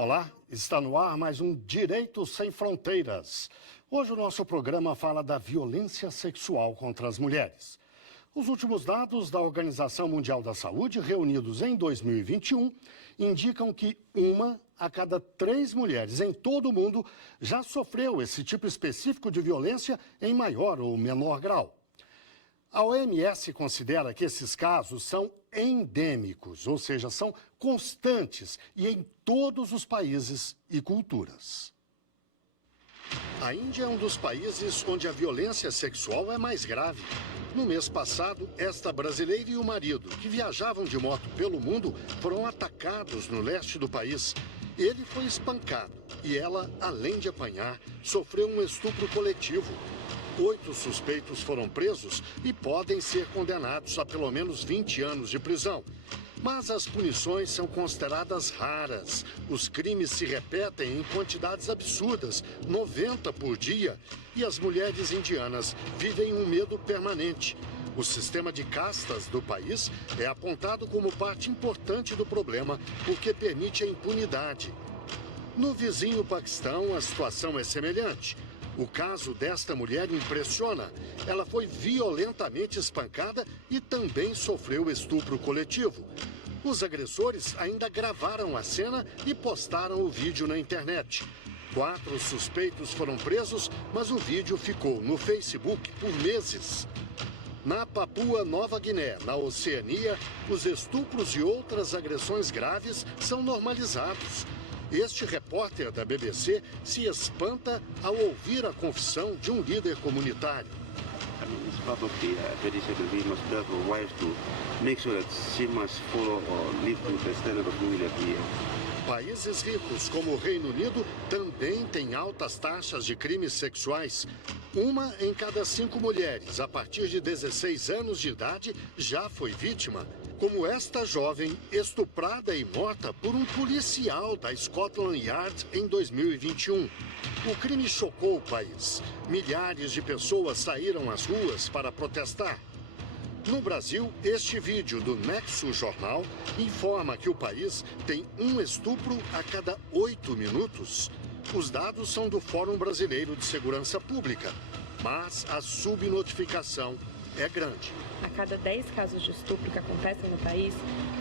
Olá, está no ar mais um Direito Sem Fronteiras. Hoje o nosso programa fala da violência sexual contra as mulheres. Os últimos dados da Organização Mundial da Saúde, reunidos em 2021, indicam que 1 a cada 3 mulheres em todo o mundo já sofreu esse tipo específico de violência em maior ou menor grau. A OMS considera que esses casos são endêmicos, ou seja, são constantes e em todos os países e culturas. A Índia é um dos países onde a violência sexual é mais grave. No mês passado, esta brasileira e o marido, que viajavam de moto pelo mundo, foram atacados no leste do país. Ele foi espancado e ela, além de apanhar, sofreu um estupro coletivo. 8 suspeitos foram presos e podem ser condenados a pelo menos 20 anos de prisão. Mas as punições são consideradas raras. Os crimes se repetem em quantidades absurdas, 90 por dia, e as mulheres indianas vivem um medo permanente. O sistema de castas do país é apontado como parte importante do problema, porque permite a impunidade. No vizinho Paquistão, a situação é semelhante. O caso desta mulher impressiona. Ela foi violentamente espancada e também sofreu estupro coletivo. Os agressores ainda gravaram a cena e postaram o vídeo na internet. 4 suspeitos foram presos, mas o vídeo ficou no Facebook por meses. Na Papua Nova Guiné, na Oceania, os estupros e outras agressões graves são normalizados. Este repórter da BBC se espanta ao ouvir a confissão de um líder comunitário. Países ricos como o Reino Unido também têm altas taxas de crimes sexuais. 1 em cada 5 mulheres a partir de 16 anos de idade já foi vítima, como esta jovem estuprada e morta por um policial da Scotland Yard em 2021. O crime chocou o país. Milhares de pessoas saíram às ruas para protestar. No Brasil, este vídeo do Nexo Jornal informa que o país tem um estupro a cada 8 minutos. Os dados são do Fórum Brasileiro de Segurança Pública, mas a subnotificação é grande. A cada 10 casos de estupro que acontecem no país,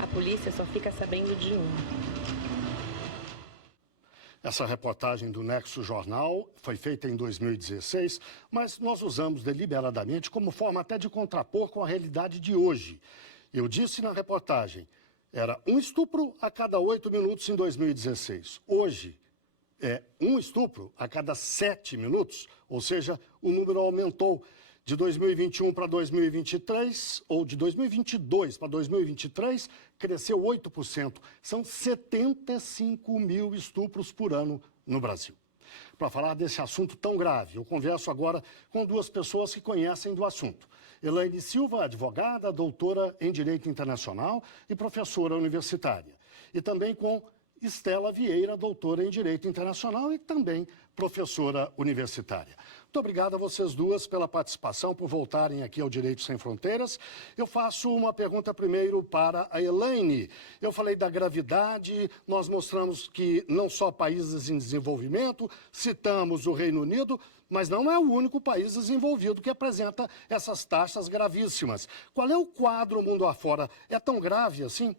a polícia só fica sabendo de 1. Essa reportagem do Nexo Jornal foi feita em 2016, mas nós usamos deliberadamente como forma até de contrapor com a realidade de hoje. Eu disse na reportagem, era um estupro a cada 8 minutos em 2016. Hoje, é um estupro a cada 7 minutos, ou seja, o número aumentou. De 2021 para 2023, ou de 2022 para 2023, cresceu 8%. São 75 mil estupros por ano no Brasil. Para falar desse assunto tão grave, eu converso agora com 2 pessoas que conhecem do assunto. Elaine Silva, advogada, doutora em Direito Internacional e professora universitária. E também com Estela Vieira, doutora em Direito Internacional e também professora universitária. Muito obrigado a vocês 2 pela participação, por voltarem aqui ao Direito Sem Fronteiras. Eu faço uma pergunta primeiro para a Elaine. Eu falei da gravidade, nós mostramos que não só países em desenvolvimento, citamos o Reino Unido, mas não é o único país desenvolvido que apresenta essas taxas gravíssimas. Qual é o quadro mundo afora? É tão grave assim?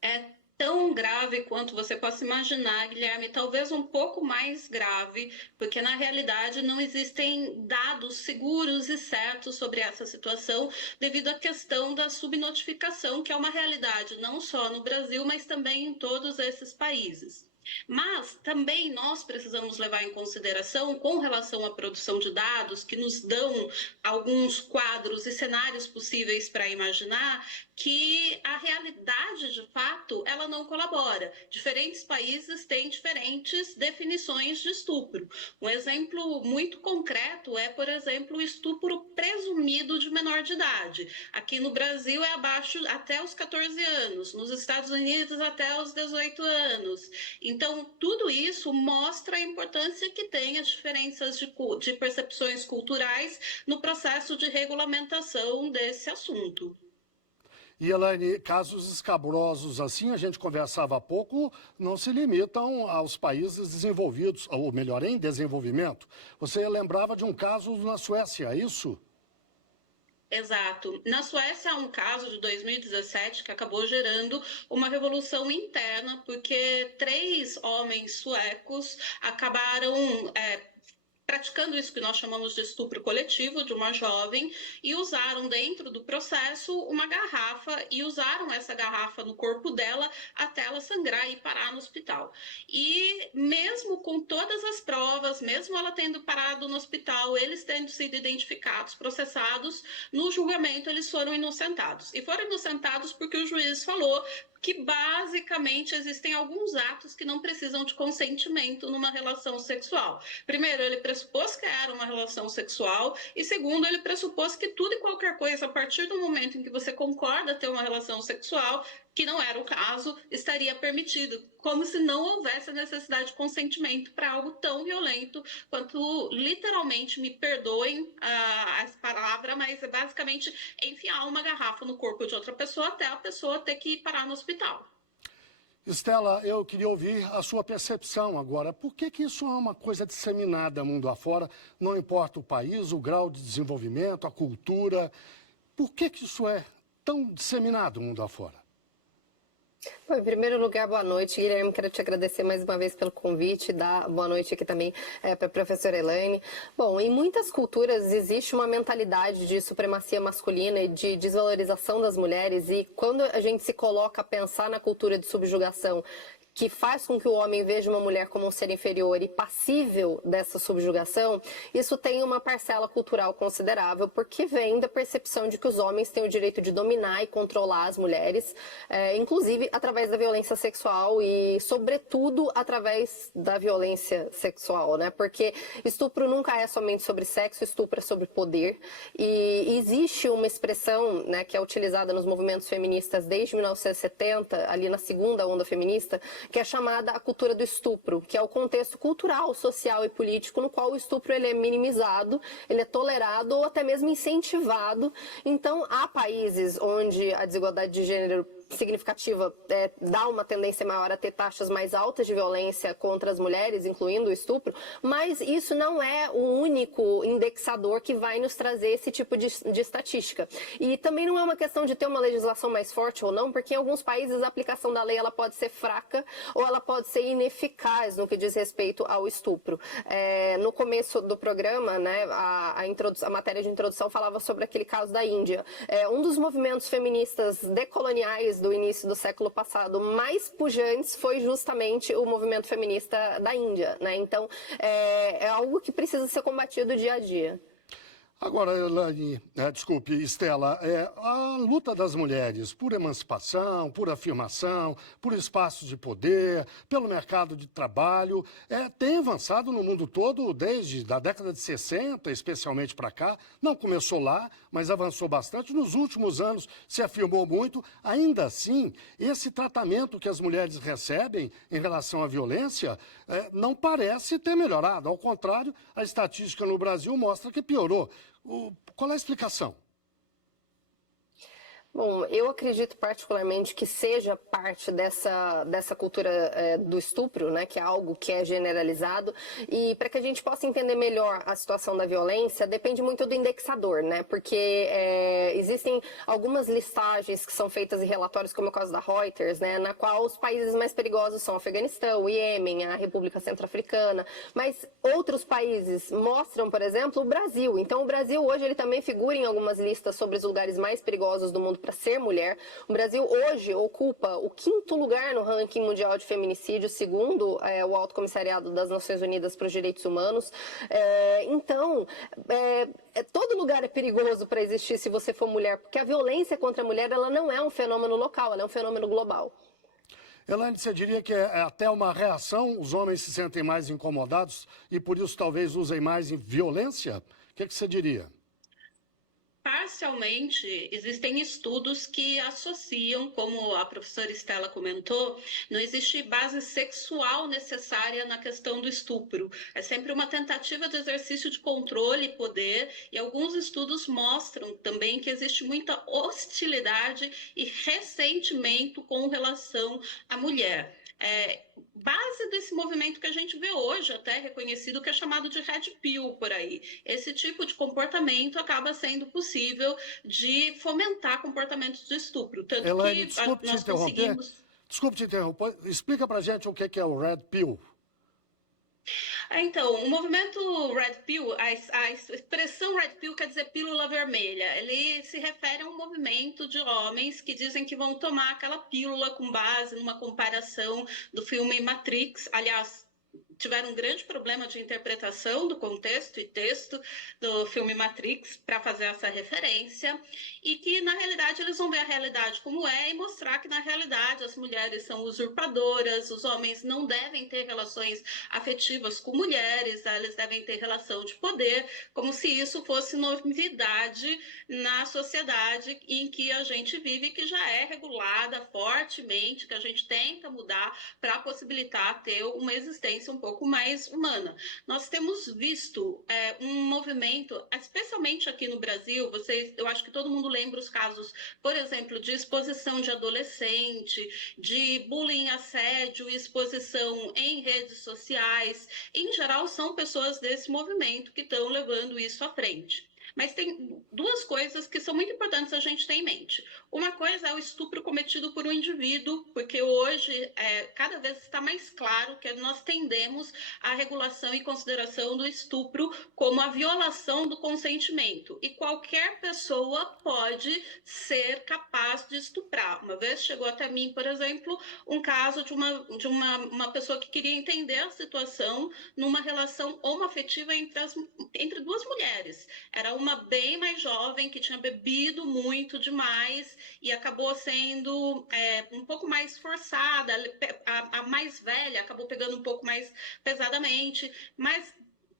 É tão grave quanto você possa imaginar, Guilherme, talvez um pouco mais grave, porque na realidade não existem dados seguros e certos sobre essa situação, devido à questão da subnotificação, que é uma realidade não só no Brasil, mas também em todos esses países. Mas também nós precisamos levar em consideração, com relação à produção de dados, que nos dão alguns quadros e cenários possíveis para imaginar, que a realidade, de fato, ela não colabora. Diferentes países têm diferentes definições de estupro. Um exemplo muito concreto é, por exemplo, o estupro presumido de menor de idade. Aqui no Brasil é abaixo até os 14 anos, nos Estados Unidos até os 18 anos. Então, tudo isso mostra a importância que tem as diferenças de percepções culturais no processo de regulamentação desse assunto. E, Elaine, casos escabrosos assim, a gente conversava há pouco, não se limitam aos países desenvolvidos, ou melhor, em desenvolvimento. Você lembrava de um caso na Suécia, é isso? Exato. Na Suécia há um caso de 2017 que acabou gerando uma revolução interna, porque 3 homens suecos acabaram praticando isso que nós chamamos de estupro coletivo de uma jovem e usaram dentro do processo uma garrafa e usaram essa garrafa no corpo dela até ela sangrar e parar no hospital. E mesmo com todas as provas, mesmo ela tendo parado no hospital, eles tendo sido identificados, processados, no julgamento eles foram inocentados. E foram inocentados porque o juiz falou que basicamente existem alguns atos que não precisam de consentimento numa relação sexual. Primeiro, ele pressupôs que era uma relação sexual e segundo, ele pressupôs que tudo e qualquer coisa, a partir do momento em que você concorda ter uma relação sexual, que não era o caso, estaria permitido, como se não houvesse a necessidade de consentimento para algo tão violento quanto, literalmente, me perdoem a palavra, mas é basicamente enfiar uma garrafa no corpo de outra pessoa até a pessoa ter que parar no hospital. Estela, eu queria ouvir a sua percepção agora. Por que isso é uma coisa disseminada mundo afora? Não importa o país, o grau de desenvolvimento, a cultura. Por que isso é tão disseminado mundo afora? Bom, em primeiro lugar, boa noite, Guilherme. Quero te agradecer mais uma vez pelo convite, dar boa noite aqui também para a professora Elaine. Bom, em muitas culturas existe uma mentalidade de supremacia masculina e de desvalorização das mulheres, e quando a gente se coloca a pensar na cultura de subjugação, que faz com que o homem veja uma mulher como um ser inferior e passível dessa subjugação, isso tem uma parcela cultural considerável, porque vem da percepção de que os homens têm o direito de dominar e controlar as mulheres, inclusive através da violência sexual e, sobretudo, através da violência sexual, né? Porque estupro nunca é somente sobre sexo, estupro é sobre poder, e existe uma expressão, né, que é utilizada nos movimentos feministas desde 1970, ali na segunda onda feminista, que é chamada a cultura do estupro, que é o contexto cultural, social e político no qual o estupro ele é minimizado, ele é tolerado ou até mesmo incentivado. Então, há países onde a desigualdade de gênero significativa dá uma tendência maior a ter taxas mais altas de violência contra as mulheres, incluindo o estupro, mas isso não é o único indexador que vai nos trazer esse tipo de estatística. E também não é uma questão de ter uma legislação mais forte ou não, porque em alguns países a aplicação da lei ela pode ser fraca ou ela pode ser ineficaz no que diz respeito ao estupro. No começo do programa, né, a matéria de introdução falava sobre aquele caso da Índia. Um dos movimentos feministas decoloniais do início do século passado mais pujantes foi justamente o movimento feminista da Índia, né? Então, é algo que precisa ser combatido dia a dia. Agora, Elaine, desculpe, Estela, a luta das mulheres por emancipação, por afirmação, por espaços de poder, pelo mercado de trabalho, tem avançado no mundo todo desde a década de 60, especialmente para cá. Não começou lá, mas avançou bastante. Nos últimos anos se afirmou muito. Ainda assim, esse tratamento que as mulheres recebem em relação à violência não parece ter melhorado. Ao contrário, a estatística no Brasil mostra que piorou. Qual é a explicação? Bom, eu acredito particularmente que seja parte dessa cultura do estupro, né, que é algo que é generalizado, e para que a gente possa entender melhor a situação da violência, depende muito do indexador, né, porque existem algumas listagens que são feitas em relatórios, como é o caso da Reuters, né, na qual os países mais perigosos são o Afeganistão, o Iêmen, a República Centro-Africana, mas outros países mostram, por exemplo, o Brasil. Então, o Brasil hoje ele também figura em algumas listas sobre os lugares mais perigosos do mundo para ser mulher. O Brasil hoje ocupa o 5º lugar no ranking mundial de feminicídio, segundo o Alto Comissariado das Nações Unidas para os Direitos Humanos. Então, todo lugar é perigoso para existir se você for mulher, porque a violência contra a mulher ela não é um fenômeno local, ela é um fenômeno global. Elaine, você diria que é até uma reação, os homens se sentem mais incomodados e por isso talvez usem mais violência? O que você diria? Parcialmente, existem estudos que associam, como a professora Estela comentou, não existe base sexual necessária na questão do estupro. É sempre uma tentativa de exercício de controle e poder, e alguns estudos mostram também que existe muita hostilidade e ressentimento com relação à mulher. Base desse movimento que a gente vê hoje, até reconhecido, que é chamado de Red Pill por aí. Esse tipo de comportamento acaba sendo possível de fomentar comportamentos de estupro. Tanto Elaine, que desculpe te nós interromper. conseguimos... Desculpe te interromper. Explica pra gente o que é o Red Pill. Então, o movimento Red Pill, a expressão Red Pill quer dizer pílula vermelha. Ele se refere a um movimento de homens que dizem que vão tomar aquela pílula com base numa comparação do filme Matrix. Aliás, tiveram um grande problema de interpretação do contexto e texto do filme Matrix para fazer essa referência, e que, na realidade, eles vão ver a realidade como é e mostrar que, na realidade, as mulheres são usurpadoras, os homens não devem ter relações afetivas com mulheres, eles devem ter relação de poder, como se isso fosse novidade na sociedade em que a gente vive, que já é regulada fortemente, que a gente tenta mudar para possibilitar ter uma existência um pouco mais humana. Nós temos visto um movimento, especialmente aqui no Brasil, eu acho que todo mundo lembra os casos, por exemplo, de exposição de adolescente, de bullying, assédio, exposição em redes sociais. Em geral, são pessoas desse movimento que estão levando isso à frente. Mas tem duas coisas que são muito importantes a gente ter em mente. Uma coisa é o estupro cometido por um indivíduo, porque hoje cada vez está mais claro que nós tendemos à regulação e consideração do estupro como a violação do consentimento. E qualquer pessoa pode ser capaz de estuprar. Uma vez chegou até mim, por exemplo, um caso de uma pessoa que queria entender a situação numa relação homoafetiva entre duas mulheres. Era uma bem mais jovem que tinha bebido muito demais e acabou sendo um pouco mais forçada. A mais velha acabou pegando um pouco mais pesadamente, mas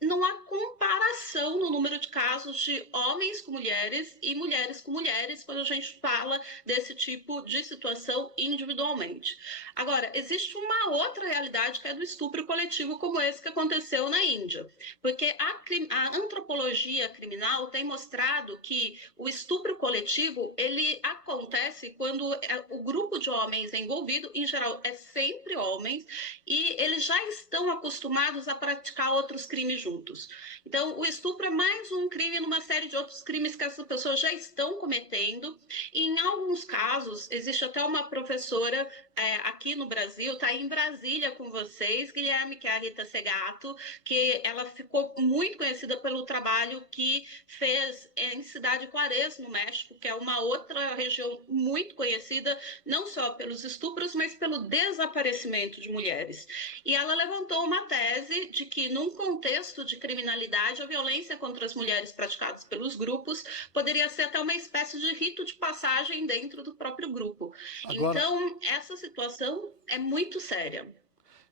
não há comparação no número de casos de homens com mulheres e mulheres com mulheres quando a gente fala desse tipo de situação individualmente. Agora, existe uma outra realidade que é do estupro coletivo, como esse que aconteceu na Índia, porque a antropologia criminal tem mostrado que o estupro coletivo ele acontece quando o grupo de homens envolvido, em geral, é sempre homens, e eles já estão acostumados a praticar outros crimes juntos. Então, o estupro é mais um crime numa série de outros crimes que essas pessoas já estão cometendo. E, em alguns casos, existe até uma professora aqui no Brasil, está em Brasília com vocês, Guilherme, que é a Rita Segato, que ela ficou muito conhecida pelo trabalho que fez em Cidade Juárez, no México, que é uma outra região muito conhecida, não só pelos estupros, mas pelo desaparecimento de mulheres. E ela levantou uma tese de que, num contexto de criminalidade, a violência contra as mulheres praticadas pelos grupos poderia ser até uma espécie de rito de passagem dentro do próprio grupo. Agora, então, essa situação é muito séria.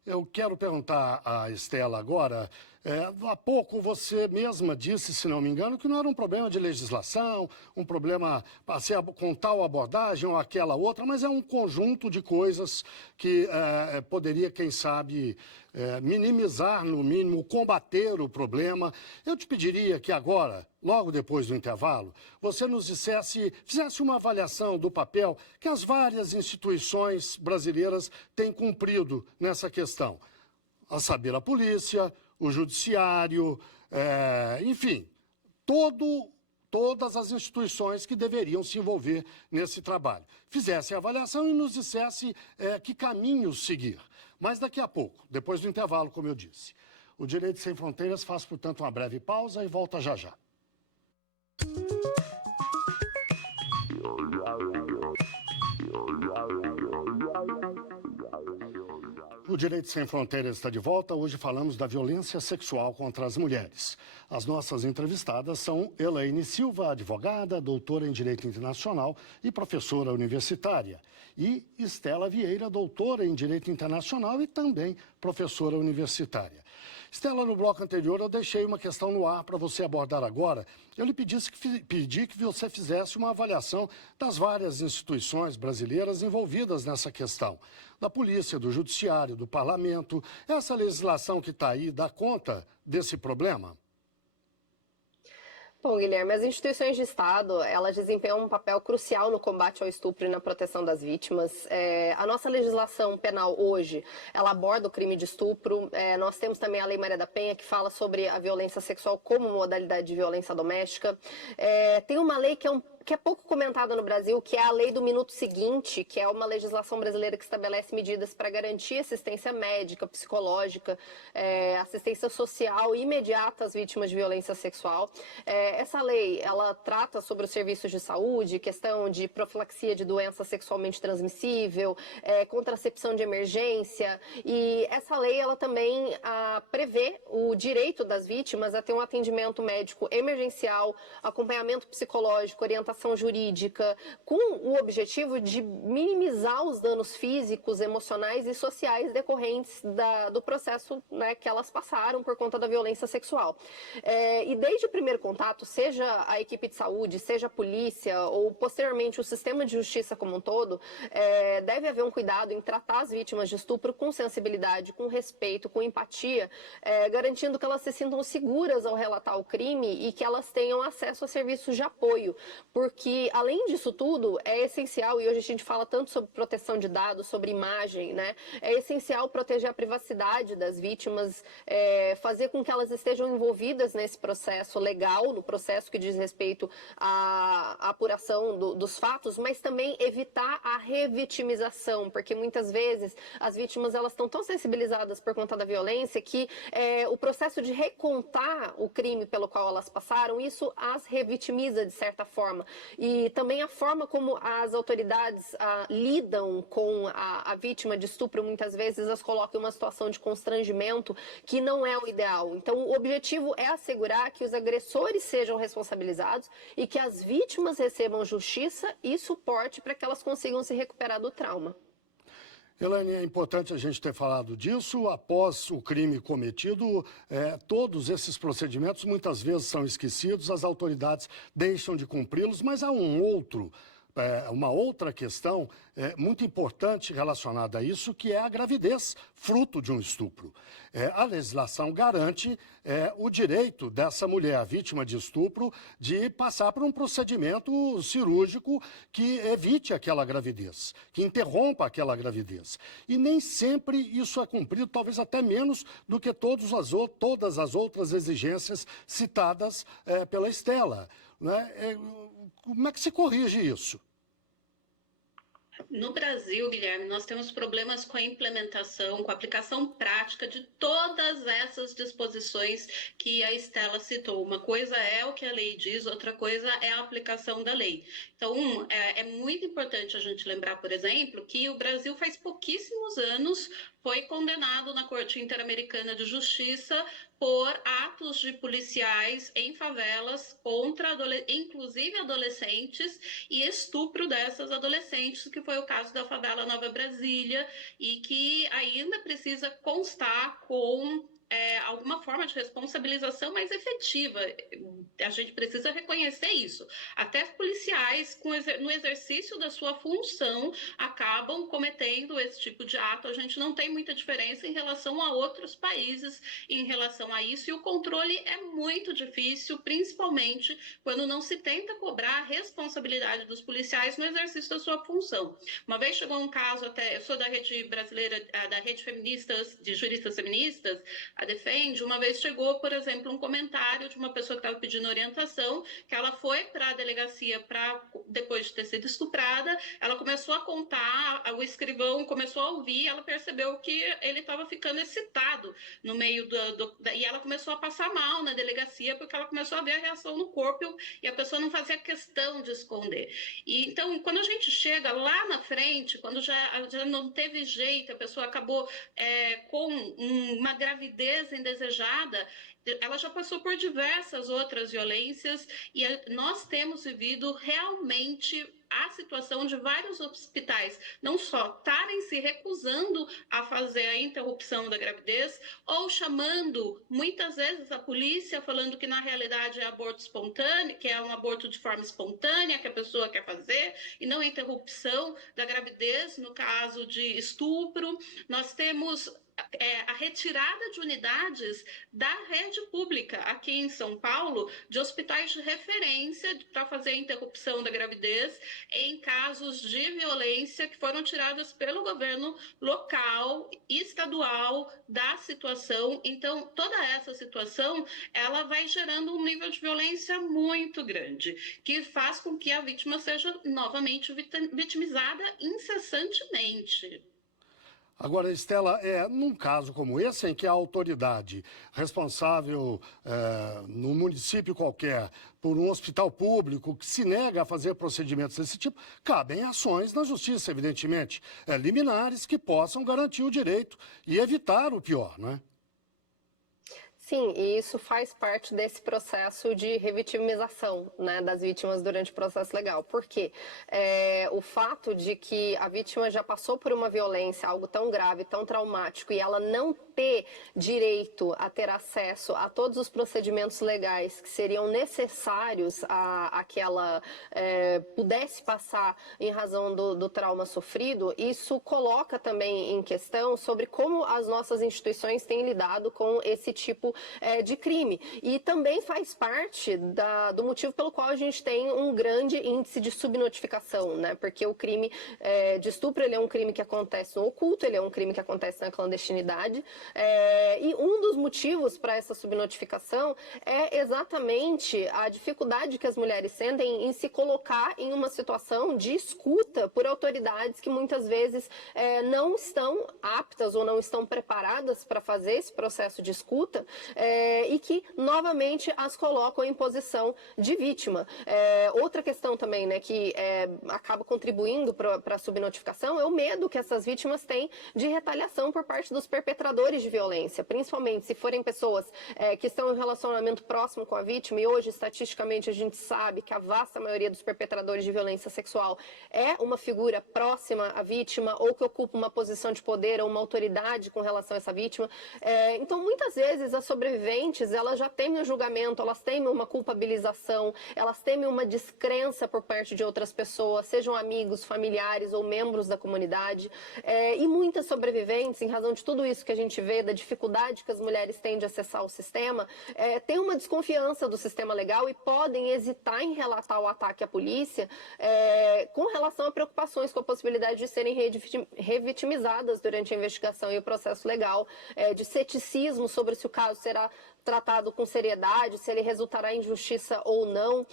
Eu quero perguntar à Estela agora. Há pouco você mesma disse, se não me engano, que não era um problema de legislação, um problema com tal abordagem ou aquela outra, mas é um conjunto de coisas que poderia, quem sabe, minimizar, no mínimo, combater o problema. Eu te pediria que agora, logo depois do intervalo, você nos fizesse uma avaliação do papel que as várias instituições brasileiras têm cumprido nessa questão. A saber, a polícia, o judiciário, enfim, todas as instituições que deveriam se envolver nesse trabalho. Fizesse a avaliação e nos dissesse que caminhos seguir. Mas daqui a pouco, depois do intervalo, como eu disse. O Direito Sem Fronteiras faz, portanto, uma breve pausa e volta já já. O Direito Sem Fronteiras está de volta. Hoje falamos da violência sexual contra as mulheres. As nossas entrevistadas são Elaine Silva, advogada, doutora em Direito Internacional e professora universitária. E Estela Vieira, doutora em Direito Internacional e também professora universitária. Estela, no bloco anterior eu deixei uma questão no ar para você abordar agora. Eu lhe pedi que você fizesse uma avaliação das várias instituições brasileiras envolvidas nessa questão. Da polícia, do judiciário, do parlamento. Essa legislação que está aí dá conta desse problema? Bom, Guilherme, as instituições de Estado, elas desempenham um papel crucial no combate ao estupro e na proteção das vítimas. A nossa legislação penal hoje, ela aborda o crime de estupro. Nós temos também a Lei Maria da Penha, que fala sobre a violência sexual como modalidade de violência doméstica. Tem uma lei que é pouco comentada no Brasil, que é a Lei do Minuto Seguinte, que é uma legislação brasileira que estabelece medidas para garantir assistência médica, psicológica, assistência social imediata às vítimas de violência sexual. Essa lei, ela trata sobre os serviços de saúde, questão de profilaxia de doença sexualmente transmissível, contracepção de emergência, e essa lei, ela também prevê o direito das vítimas a ter um atendimento médico emergencial, acompanhamento psicológico, orientação jurídica, com o objetivo de minimizar os danos físicos, emocionais e sociais decorrentes do processo, né, que elas passaram por conta da violência sexual. E desde o primeiro contato, seja a equipe de saúde, seja a polícia ou posteriormente o sistema de justiça como um todo, deve haver um cuidado em tratar as vítimas de estupro com sensibilidade, com respeito, com empatia, garantindo que elas se sintam seguras ao relatar o crime e que elas tenham acesso a serviços de apoio, porque, além disso tudo, é essencial, e hoje a gente fala tanto sobre proteção de dados, sobre imagem, né? É essencial proteger a privacidade das vítimas, fazer com que elas estejam envolvidas nesse processo legal, no processo que diz respeito à apuração dos fatos, mas também evitar a revitimização, porque muitas vezes as vítimas, elas estão tão sensibilizadas por conta da violência que o processo de recontar o crime pelo qual elas passaram, isso as revitimiza de certa forma. E também a forma como as autoridades lidam com a vítima de estupro, muitas vezes as colocam em uma situação de constrangimento que não é o ideal. Então, o objetivo é assegurar que os agressores sejam responsabilizados e que as vítimas recebam justiça e suporte para que elas consigam se recuperar do trauma. Elaine, é importante a gente ter falado disso. Após o crime cometido, todos esses procedimentos muitas vezes são esquecidos, as autoridades deixam de cumpri-los, mas há uma outra questão muito importante relacionada a isso, que é a gravidez, fruto de um estupro. A legislação garante o direito dessa mulher, vítima de estupro, de passar por um procedimento cirúrgico que evite aquela gravidez, que interrompa aquela gravidez. E nem sempre isso é cumprido, talvez até menos do que todas as outras exigências citadas pela Estela, né? Como é que se corrige isso? No Brasil, Guilherme, nós temos problemas com a implementação, com a aplicação prática de todas essas disposições que a Estela citou. Uma coisa é o que a lei diz, outra coisa é a aplicação da lei. Então, é muito importante a gente lembrar, por exemplo, que o Brasil faz pouquíssimos anos foi condenado na Corte Interamericana de Justiça por atos de policiais em favelas contra, inclusive, adolescentes e estupro dessas adolescentes, que foi o caso da favela Nova Brasília, e que ainda precisa constar com alguma forma de responsabilização mais efetiva. A gente precisa reconhecer isso. Até policiais, no exercício da sua função, acabam cometendo esse tipo de ato. A gente não tem muita diferença em relação a outros países em relação a isso, e o controle é muito difícil, principalmente quando não se tenta cobrar a responsabilidade dos policiais no exercício da sua função. Uma vez chegou um caso, eu sou da rede brasileira, da rede feministas, de juristas feministas, a Defende, uma vez chegou, por exemplo, um comentário de uma pessoa que estava pedindo orientação, que ela foi para a delegacia depois de ter sido estuprada, ela começou a contar, o escrivão começou a ouvir, ela percebeu que ele estava ficando excitado no meio e ela começou a passar mal na delegacia, porque ela começou a ver a reação no corpo e a pessoa não fazia questão de esconder. E, então, quando a gente chega lá na frente, quando já não teve jeito, a pessoa acabou com uma gravidez indesejada, ela já passou por diversas outras violências, e nós temos vivido realmente a situação de vários hospitais não só estarem se recusando a fazer a interrupção da gravidez ou chamando muitas vezes a polícia falando que na realidade é aborto espontâneo, que é um aborto de forma espontânea que a pessoa quer fazer e não a interrupção da gravidez no caso de estupro. Nós temos a retirada de unidades da rede pública aqui em São Paulo, de hospitais de referência para fazer a interrupção da gravidez em casos de violência que foram tiradas pelo governo local e estadual da situação. Então, toda essa situação, ela vai gerando um nível de violência muito grande, que faz com que a vítima seja novamente vitimizada incessantemente. Agora, Estela, num caso como esse, em que a autoridade responsável no município qualquer por um hospital público que se nega a fazer procedimentos desse tipo, cabem ações na justiça, evidentemente, liminares que possam garantir o direito e evitar o pior, não é? Sim, e isso faz parte desse processo de revitimização, né, das vítimas durante o processo legal. Por quê? O fato de que a vítima já passou por uma violência, algo tão grave, tão traumático, e ela não ter direito a ter acesso a todos os procedimentos legais que seriam necessários a que ela pudesse passar em razão do trauma sofrido, isso coloca também em questão sobre como as nossas instituições têm lidado com esse tipo de crime. E também faz parte do motivo pelo qual a gente tem um grande índice de subnotificação, né? Porque o crime de estupro, ele é um crime que acontece no oculto, ele é um crime que acontece na clandestinidade, e um dos motivos para essa subnotificação é exatamente a dificuldade que as mulheres sentem em se colocar em uma situação de escuta por autoridades que muitas vezes não estão aptas ou não estão preparadas para fazer esse processo de escuta, e que novamente as colocam em posição de vítima. Outra questão também, né, que acaba contribuindo para a subnotificação é o medo que essas vítimas têm de retaliação por parte dos perpetradores de violência, principalmente se forem pessoas que estão em relacionamento próximo com a vítima, e hoje estatisticamente a gente sabe que a vasta maioria dos perpetradores de violência sexual é uma figura próxima à vítima ou que ocupa uma posição de poder ou uma autoridade com relação a essa vítima. Então, muitas vezes as sobreviventes, elas já temem o julgamento, elas temem uma culpabilização, elas temem uma descrença por parte de outras pessoas, sejam amigos, familiares ou membros da comunidade. E muitas sobreviventes, em razão de tudo isso que a gente vê, da dificuldade que as mulheres têm de acessar o sistema, têm uma desconfiança do sistema legal e podem hesitar em relatar o ataque à polícia com relação a preocupações com a possibilidade de serem revitimizadas durante a investigação e o processo legal, de ceticismo sobre se o caso será tratado com seriedade, se ele resultará em justiça ou não.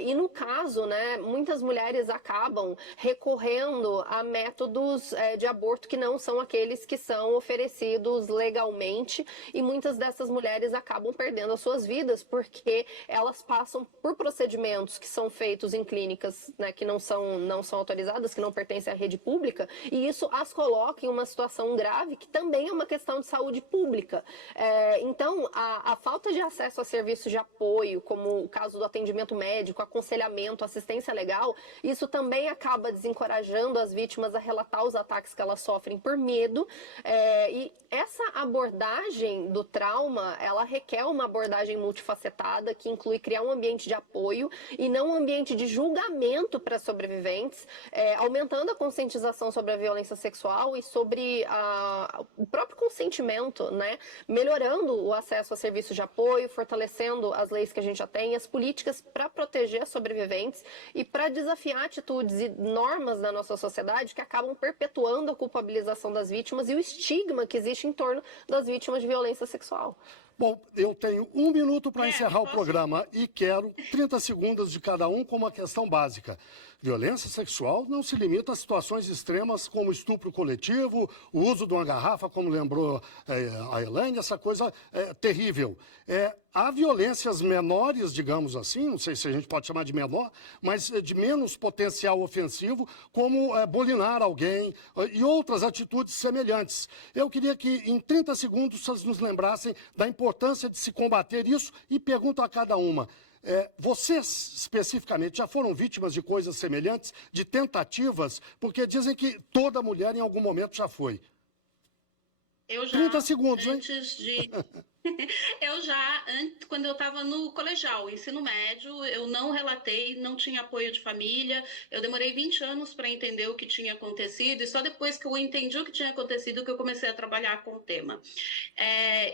E no caso, né, muitas mulheres acabam recorrendo a métodos de aborto que não são aqueles que são oferecidos legalmente, e muitas dessas mulheres acabam perdendo as suas vidas porque elas passam por procedimentos que são feitos em clínicas, né, que não são autorizadas, que não pertencem à rede pública, e isso as coloca em uma situação grave que também é uma questão de saúde pública. Então, a falta de acesso a serviços de apoio, como o caso do atendimento médico, aconselhamento, assistência legal, isso também acaba desencorajando as vítimas a relatar os ataques que elas sofrem por medo. E essa abordagem do trauma, ela requer uma abordagem multifacetada, que inclui criar um ambiente de apoio e não um ambiente de julgamento para sobreviventes, aumentando a conscientização sobre a violência sexual e sobre o próprio consentimento, né? Melhorando o acesso a serviços de apoio, fortalecendo as leis que a gente já tem, as políticas para proteger as sobreviventes e para desafiar atitudes e normas da nossa sociedade que acabam perpetuando a culpabilização das vítimas e o estigma que existe em torno das vítimas de violência sexual. Bom, eu tenho 1 minuto para encerrar o programa e quero 30 segundos de cada um com uma questão básica. Violência sexual não se limita a situações extremas como estupro coletivo, o uso de uma garrafa, como lembrou a Elaine, essa coisa terrível. Há violências menores, digamos assim, não sei se a gente pode chamar de menor, mas de menos potencial ofensivo, como bulinar alguém e outras atitudes semelhantes. Eu queria que em 30 segundos vocês nos lembrassem da importância de se combater isso e pergunto a cada uma. Vocês, especificamente, já foram vítimas de coisas semelhantes, de tentativas? Porque dizem que toda mulher em algum momento já foi. Eu já, 30 segundos, hein? antes de... quando eu estava no colegial, ensino médio, eu não relatei, não tinha apoio de família, eu demorei 20 anos para entender o que tinha acontecido, e só depois que eu entendi o que tinha acontecido que eu comecei a trabalhar com o tema.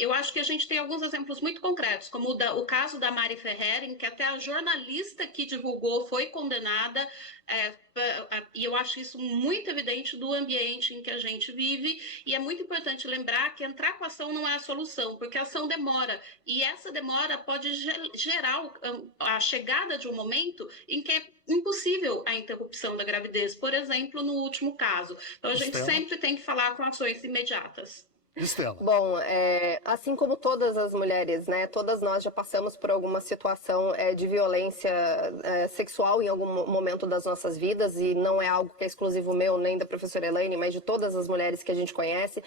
Eu acho que a gente tem alguns exemplos muito concretos, como o caso da Mari Ferrer, em que até a jornalista que divulgou foi condenada, e eu acho isso muito evidente do ambiente em que a gente vive, e é muito importante lembrar que entrar com a ação não é a solução, porque a ação demora, e essa demora pode gerar a chegada de um momento em que é impossível a interrupção da gravidez, por exemplo, no último caso. Então a gente sempre tem que falar com ações imediatas. Estela. Bom, assim como todas as mulheres, né, todas nós já passamos por alguma situação de violência sexual em algum momento das nossas vidas, e não é algo que é exclusivo meu nem da professora Elaine, mas de todas as mulheres que a gente conhece.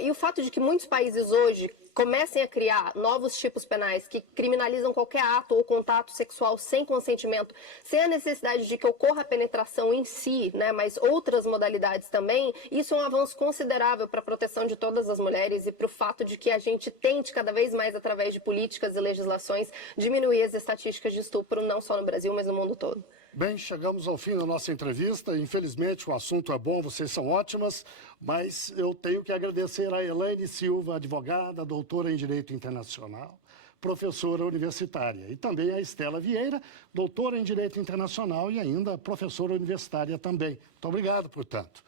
E o fato de que muitos países hoje comecem a criar novos tipos penais que criminalizam qualquer ato ou contato sexual sem consentimento, sem a necessidade de que ocorra a penetração em si, né, mas outras modalidades também, isso é um avanço considerável para a proteção de todas as mulheres e para o fato de que a gente tente cada vez mais, através de políticas e legislações, diminuir as estatísticas de estupro, não só no Brasil, mas no mundo todo. Bem, chegamos ao fim da nossa entrevista. Infelizmente, o assunto é bom, vocês são ótimas, mas eu tenho que agradecer a Elaine Silva, advogada, doutora em Direito Internacional, professora universitária, e também a Estela Vieira, doutora em Direito Internacional e ainda professora universitária também. Muito obrigado, portanto.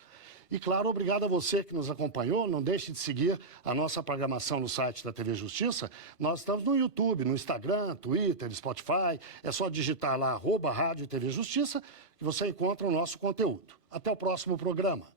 E, claro, obrigado a você que nos acompanhou. Não deixe de seguir a nossa programação no site da TV Justiça. Nós estamos no YouTube, no Instagram, Twitter, Spotify. É só digitar lá @Rádio TV Justiça que você encontra o nosso conteúdo. Até o próximo programa.